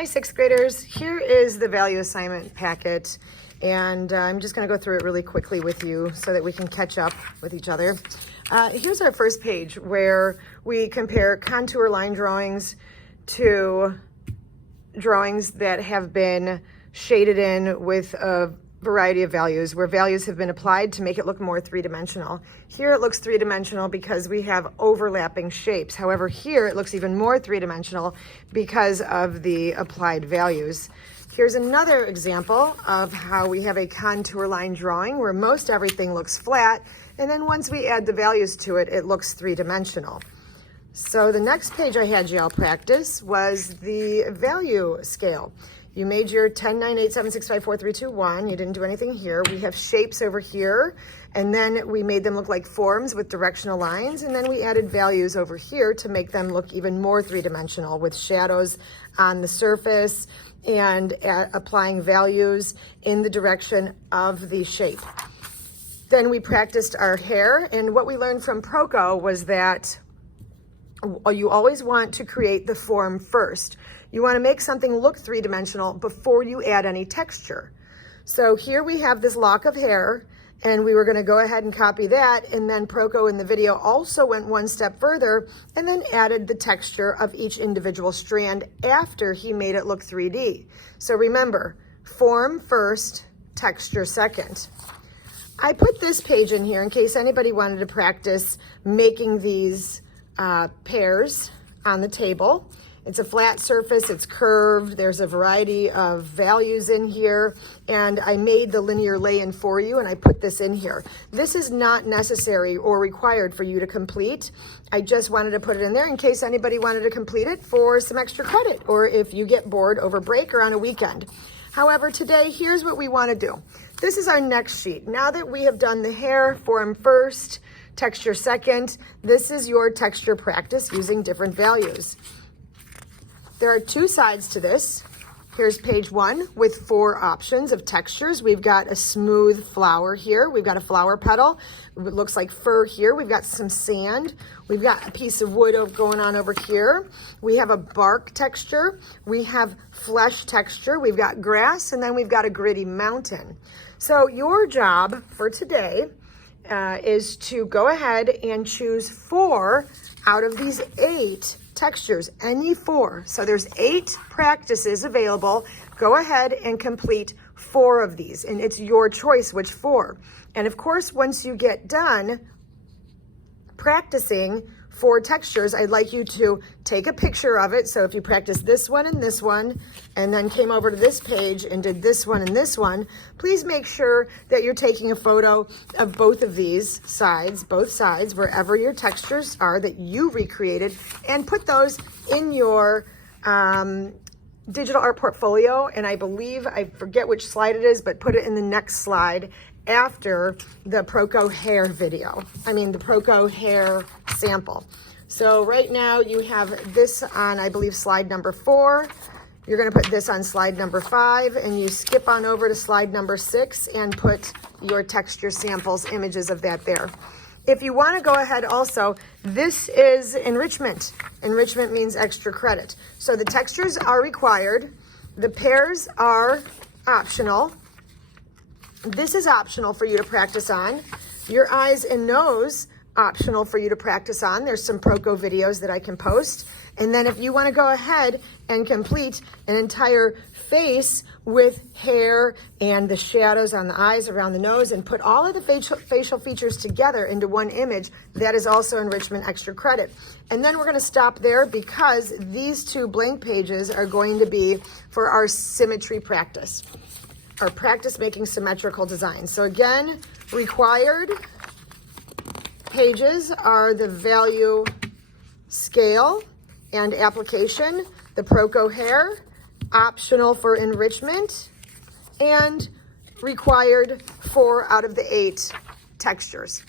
Hi, sixth graders. Here is the value assignment packet, and I'm just going to go through it really quickly with you so that we can catch up with each other. Here's our first page where we compare contour line drawings to drawings that have been shaded in with a variety of values, where values have been applied to make it look more three-dimensional. Here it looks three-dimensional because we have overlapping shapes. However, here it looks even more three-dimensional because of the applied values. Here's another example of how we have a contour line drawing where most everything looks flat, and then once we add the values to it, it looks three-dimensional. So the next page I had you all practice was the value scale. You made your 10, 9, 8, 7, 6, 5, 4, 3, 2, 1. You didn't do anything here. We have shapes over here, and then we made them look like forms with directional lines, and then we added values over here to make them look even more three-dimensional with shadows on the surface and applying values in the direction of the shape. Then we practiced our hair, and what we learned from Proko was that you always want to create the form first. You want to make something look three-dimensional before you add any texture. So here we have this lock of hair, and we were going to go ahead and copy that, and then Proko in the video also went one step further and then added the texture of each individual strand after he made it look 3D. So remember, form first, texture second. I put this page in here in case anybody wanted to practice making these pairs on the table. It's a flat surface, it's curved, there's a variety of values in here, and I made the linear lay-in for you, and I put this in here. This is not necessary or required for you to complete. I just wanted to put it in there in case anybody wanted to complete it for some extra credit, or if you get bored over break or on a weekend. However, today, here's what we want to do. This is our next sheet. Now that we have done the hair, form first, texture second, this is your texture practice using different values. There are two sides to this. Here's page 1 with 4 options of textures. We've got a smooth flower here. We've got a flower petal. It looks like fur here. We've got some sand. We've got a piece of wood going on over here. We have a bark texture. We have flesh texture. We've got grass, and then we've got a gritty mountain. So your job for today is to go ahead and choose 4 out of these 8 textures, any 4. So there's 8 practices available. Go ahead and complete 4 of these, and it's your choice which 4. And of course, once you get done practicing 4 textures, I'd like you to take a picture of it. So if you practice this one, and then came over to this page and did this one and this one, please make sure that you're taking a photo of both of these sides, both sides, wherever your textures are that you recreated, and put those in your digital art portfolio. And I believe, I forget which slide it is, but put it in the next slide after the Proko hair video. I mean, the Proko hair sample. So right now you have this on, I believe, slide number 4. You're going to put this on slide number 5, and you skip on over to slide number 6 and put your texture samples, images of that there. If you want to go ahead also, this is enrichment. Enrichment means extra credit. So the textures are required. The pairs are optional. This is optional for you to practice on. Your eyes and nose, optional for you to practice on. There's some Proko videos that I can post. And then if you want to go ahead and complete an entire face with hair and the shadows on the eyes, around the nose, and put all of the facial features together into one image, that is also enrichment extra credit. And then we're going to stop there because these 2 blank pages are going to be for our symmetry practice. Or practice making symmetrical designs. So again, required pages are the value scale and application, the Proko hair, optional for enrichment, and required 4 out of the 8 textures.